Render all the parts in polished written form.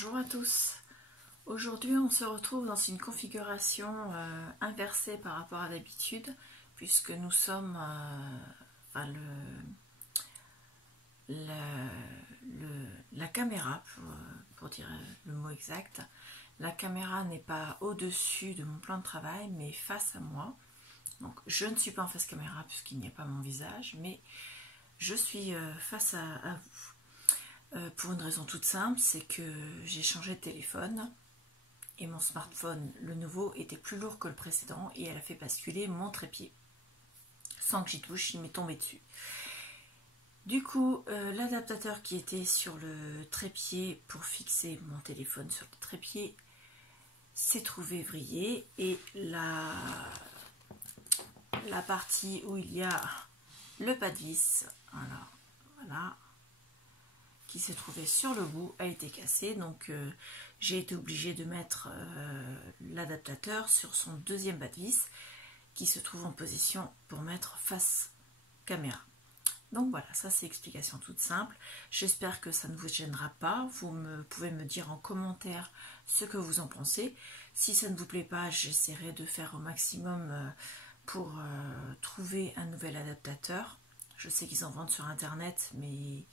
Bonjour à tous. Aujourd'hui on se retrouve dans une configuration inversée par rapport à d'habitude, puisque nous sommes la caméra, pour dire le mot exact, la caméra n'est pas au-dessus de mon plan de travail mais face à moi. Donc je ne suis pas en face caméra puisqu'il n'y a pas mon visage, mais je suis face à vous. Pour une raison toute simple, c'est que j'ai changé de téléphone et mon smartphone, le nouveau, était plus lourd que le précédent et elle a fait basculer mon trépied. Sans que j'y touche, il m'est tombé dessus. Du coup, l'adaptateur qui était sur le trépied pour fixer mon téléphone sur le trépied s'est trouvé vrillé et la partie où il y a le pas de vis, voilà, qui se trouvait sur le bout a été cassé, donc j'ai été obligée de mettre l'adaptateur sur son deuxième bas de vis qui se trouve en position pour mettre face caméra. Donc voilà, ça c'est explication toute simple. J'espère que ça ne vous gênera pas. Vous pouvez me dire en commentaire ce que vous en pensez. Si ça ne vous plaît pas, j'essaierai de faire au maximum pour trouver un nouvel adaptateur. Je sais qu'ils en vendent sur internet, mais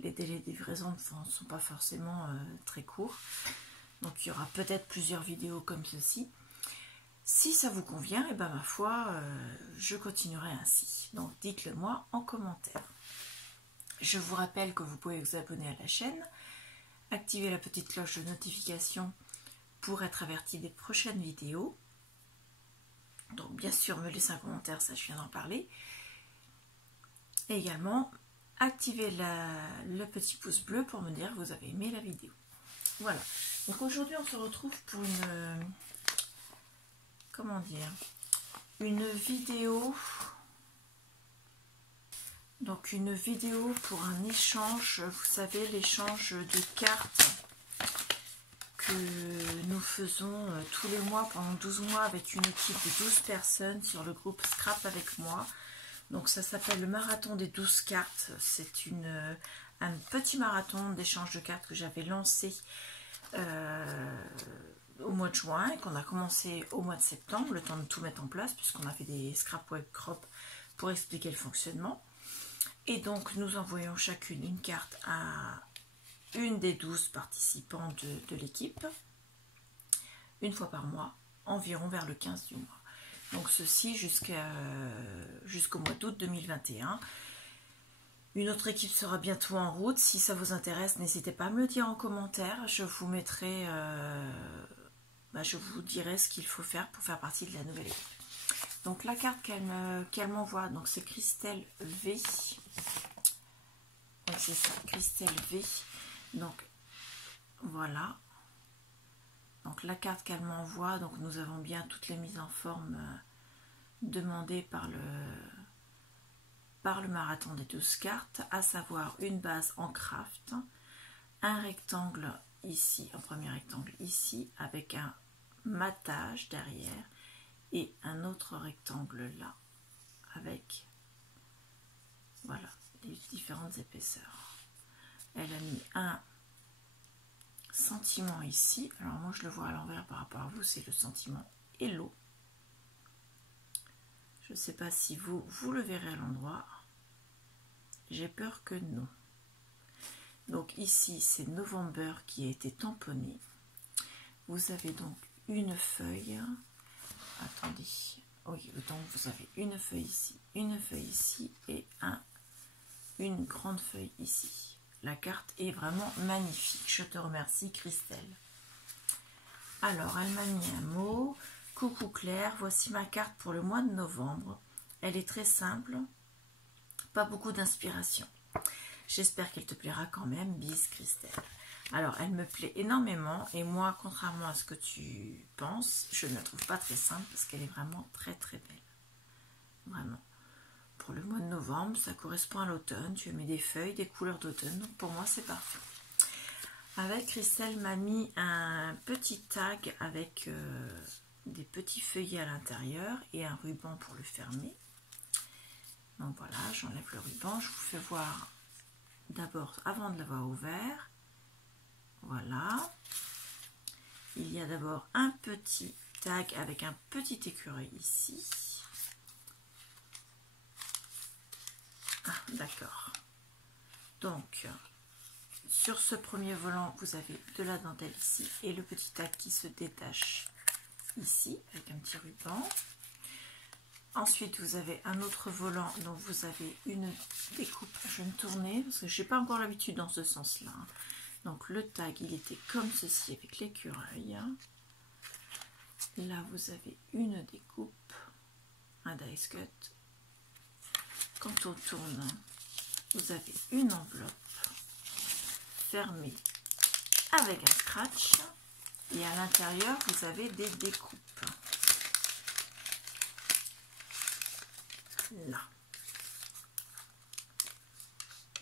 les délais de livraison ne sont pas forcément très courts. Donc il y aura peut-être plusieurs vidéos comme ceci. Si ça vous convient, et ben ma foi, je continuerai ainsi. Donc dites-le moi en commentaire. Je vous rappelle que vous pouvez vous abonner à la chaîne, activer la petite cloche de notification pour être averti des prochaines vidéos. Donc bien sûr, me laisser un commentaire, ça je viens d'en parler. Et également, activez le petit pouce bleu pour me dire que vous avez aimé la vidéo. Voilà. Donc aujourd'hui, on se retrouve pour une vidéo. Donc une vidéo pour un échange, vous savez, l'échange de cartes que nous faisons tous les mois pendant 12 mois avec une équipe de 12 personnes sur le groupe Scrap avec moi. Donc ça s'appelle le marathon des 12 cartes. C'est un petit marathon d'échange de cartes que j'avais lancé au mois de juin et qu'on a commencé au mois de septembre, le temps de tout mettre en place puisqu'on a fait des scrap web crop pour expliquer le fonctionnement. Et donc nous envoyons chacune une carte à une des 12 participants de l'équipe, une fois par mois, environ vers le 15 du mois. Donc ceci jusqu'au mois d'août 2021. Une autre équipe sera bientôt en route. Si ça vous intéresse, n'hésitez pas à me le dire en commentaire. Je vous mettrai, je vous dirai ce qu'il faut faire pour faire partie de la nouvelle équipe. Donc la carte qu'elle m'envoie, donc c'est Christelle V. Oui, c'est ça, Christelle V. Donc voilà. Donc la carte qu'elle m'envoie, donc nous avons bien toutes les mises en forme demandées par le marathon des 12 cartes, à savoir une base en craft, un rectangle ici, un premier rectangle ici, avec un matage derrière, et un autre rectangle là, avec voilà, les différentes épaisseurs. Elle a mis un sentiment ici, alors moi je le vois à l'envers par rapport à vous, c'est le sentiment Hello. Je ne sais pas si vous le verrez à l'endroit, j'ai peur que non. Donc ici c'est November qui a été tamponné. Vous avez donc une feuille, attendez, oui, donc vous avez une feuille ici et une grande feuille ici. La carte est vraiment magnifique. Je te remercie Christelle. Alors, elle m'a mis un mot. Coucou Claire, voici ma carte pour le mois de novembre. Elle est très simple, pas beaucoup d'inspiration. J'espère qu'elle te plaira quand même. Bis Christelle. Alors, elle me plaît énormément et moi, contrairement à ce que tu penses, je ne la trouve pas très simple parce qu'elle est vraiment très très belle. Vraiment. Pour le mois de novembre, ça correspond à l'automne. Tu as mis des feuilles, des couleurs d'automne. Donc pour moi, c'est parfait. Avec Christelle m'a mis un petit tag avec des petits feuillets à l'intérieur et un ruban pour le fermer. Donc voilà, j'enlève le ruban. Je vous fais voir d'abord avant de l'avoir ouvert. Voilà. y a d'abord un petit tag avec un petit écureuil ici. Ah, d'accord. Donc, sur ce premier volant, vous avez de la dentelle ici et le petit tag qui se détache ici avec un petit ruban. Ensuite, vous avez un autre volant dont vous avez une découpe. Je vais me tourner parce que je n'ai pas encore l'habitude dans ce sens-là. Donc, le tag, il était comme ceci avec l'écureuil. Là, vous avez une découpe, un dice cut. Quand on tourne, vous avez une enveloppe fermée avec un scratch. Et à l'intérieur, vous avez des découpes. Là.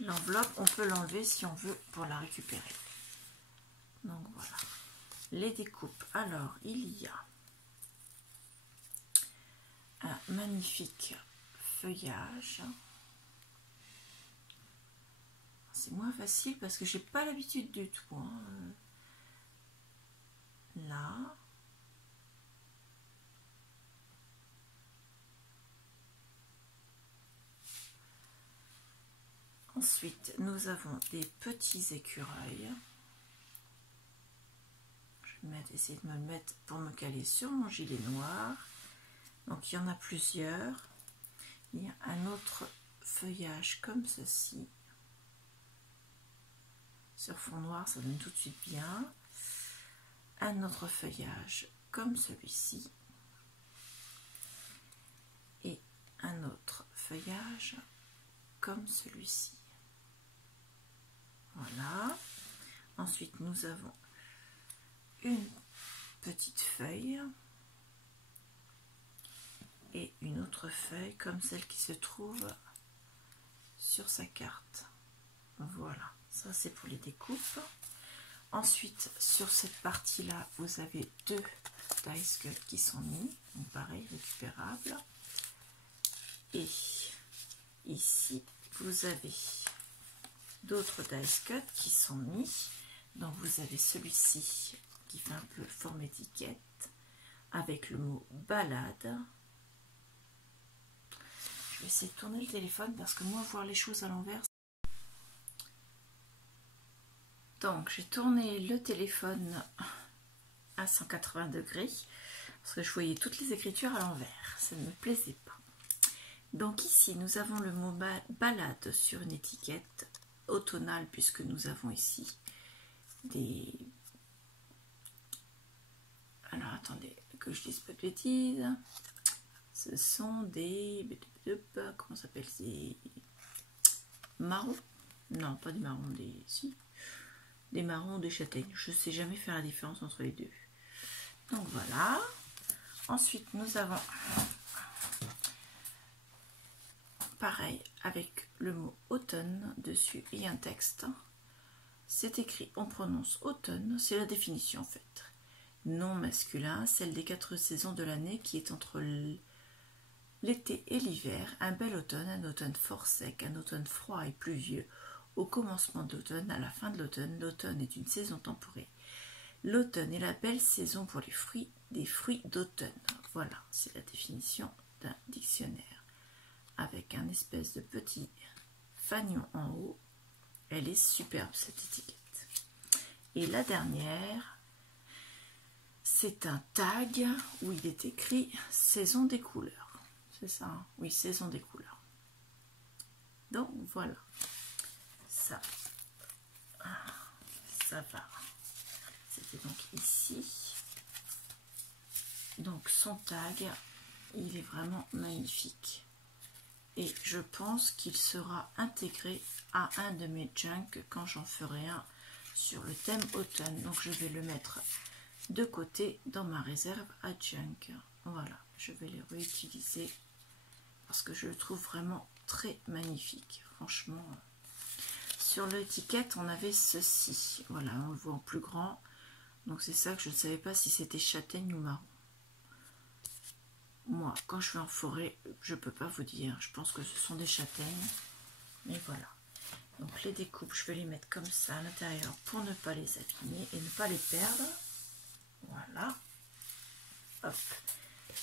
L'enveloppe, on peut l'enlever si on veut pour la récupérer. Donc voilà. Les découpes. Alors, il y a un magnifique feuillage. C'est moins facile parce que j'ai pas l'habitude du tout. Hein. Là. Ensuite, nous avons des petits écureuils. Je vais essayer de me le mettre pour me caler sur mon gilet noir. Donc, il y en a plusieurs. Il y a un autre feuillage comme ceci. Sur fond noir, ça donne tout de suite bien. Un autre feuillage comme celui-ci. Et un autre feuillage comme celui-ci. Voilà. Ensuite, nous avons une petite feuille et une autre feuille comme celle qui se trouve sur sa carte. Voilà, ça c'est pour les découpes. Ensuite, sur cette partie-là, vous avez deux dice cuts qui sont mis, donc pareil, récupérables. Et ici, vous avez d'autres dice cuts qui sont mis. Donc vous avez celui-ci qui fait un peu forme étiquette avec le mot balade. Je vais essayer de tourner le téléphone parce que moi voir les choses à l'envers. Donc j'ai tourné le téléphone à 180 degrés parce que je voyais toutes les écritures à l'envers. Ça ne me plaisait pas. Donc ici nous avons le mot balade sur une étiquette automnale puisque nous avons ici des... Alors attendez que je dise pas de bêtises. Ce sont des... Comment ça s'appelle? Des marrons? Non, pas des marrons, des... Si. Des marrons ou des châtaignes. Je ne sais jamais faire la différence entre les deux. Donc voilà. Ensuite nous avons... Pareil, avec le mot automne dessus et un texte. C'est écrit, on prononce automne, c'est la définition en fait. Nom masculin, celle des 4 saisons de l'année qui est entre l'été et l'hiver. Un bel automne, un automne fort sec, un automne froid et pluvieux. Au commencement d'automne, à la fin de l'automne, l'automne est une saison temporée. L'automne est la belle saison pour les fruits, des fruits d'automne. Voilà, c'est la définition d'un dictionnaire. Avec un espèce de petit fanion en haut. Elle est superbe cette étiquette. Et la dernière, c'est un tag où il est écrit saison des couleurs. C'est ça, hein? Oui, saison des couleurs. Donc voilà, ça va. C'était donc ici. Donc son tag, il est vraiment magnifique. Et je pense qu'il sera intégré à un de mes junks quand j'en ferai un sur le thème automne. Donc je vais le mettre de côté dans ma réserve à junk. Voilà, je vais les réutiliser parce que je le trouve vraiment très magnifique. Franchement, sur l'étiquette, on avait ceci. Voilà, on le voit en plus grand. Donc c'est ça que je ne savais pas si c'était châtaigne ou marron. Moi, quand je vais en forêt, je ne peux pas vous dire. Je pense que ce sont des châtaignes. Mais voilà. Donc les découpes, je vais les mettre comme ça à l'intérieur pour ne pas les abîmer et ne pas les perdre. Voilà. Hop.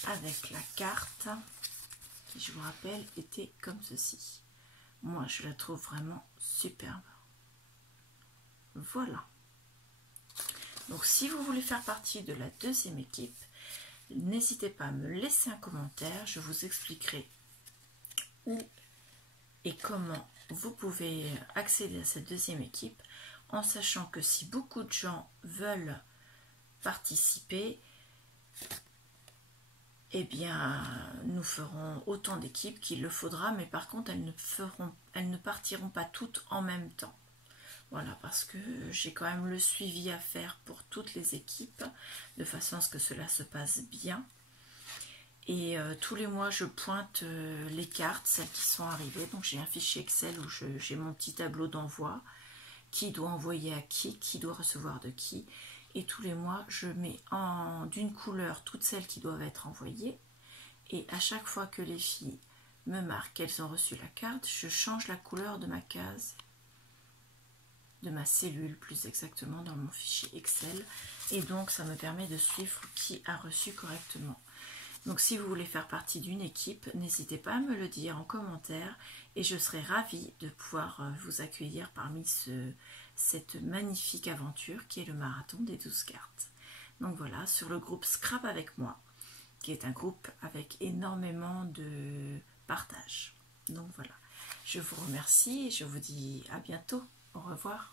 Avec la carte qui, je vous rappelle, était comme ceci. Moi, je la trouve vraiment superbe. Voilà. Donc, si vous voulez faire partie de la deuxième équipe, n'hésitez pas à me laisser un commentaire. Je vous expliquerai où et comment vous pouvez accéder à cette deuxième équipe, en sachant que si beaucoup de gens veulent participer, eh bien, nous ferons autant d'équipes qu'il le faudra, mais par contre, elles ne partiront pas toutes en même temps. Voilà, parce que j'ai quand même le suivi à faire pour toutes les équipes, de façon à ce que cela se passe bien. Et tous les mois, je pointe les cartes, celles qui sont arrivées. Donc, j'ai un fichier Excel où j'ai mon petit tableau d'envoi, qui doit envoyer à qui doit recevoir de qui. Et tous les mois, je mets d'une couleur toutes celles qui doivent être envoyées. Et à chaque fois que les filles me marquent qu'elles ont reçu la carte, je change la couleur de ma case, de ma cellule plus exactement, dans mon fichier Excel. Et donc, ça me permet de suivre qui a reçu correctement. Donc, si vous voulez faire partie d'une équipe, n'hésitez pas à me le dire en commentaire et je serai ravie de pouvoir vous accueillir parmi cette magnifique aventure qui est le marathon des 12 cartes. Donc voilà, sur le groupe Scrap avec moi, qui est un groupe avec énormément de partage. Donc voilà, je vous remercie et je vous dis à bientôt. Au revoir.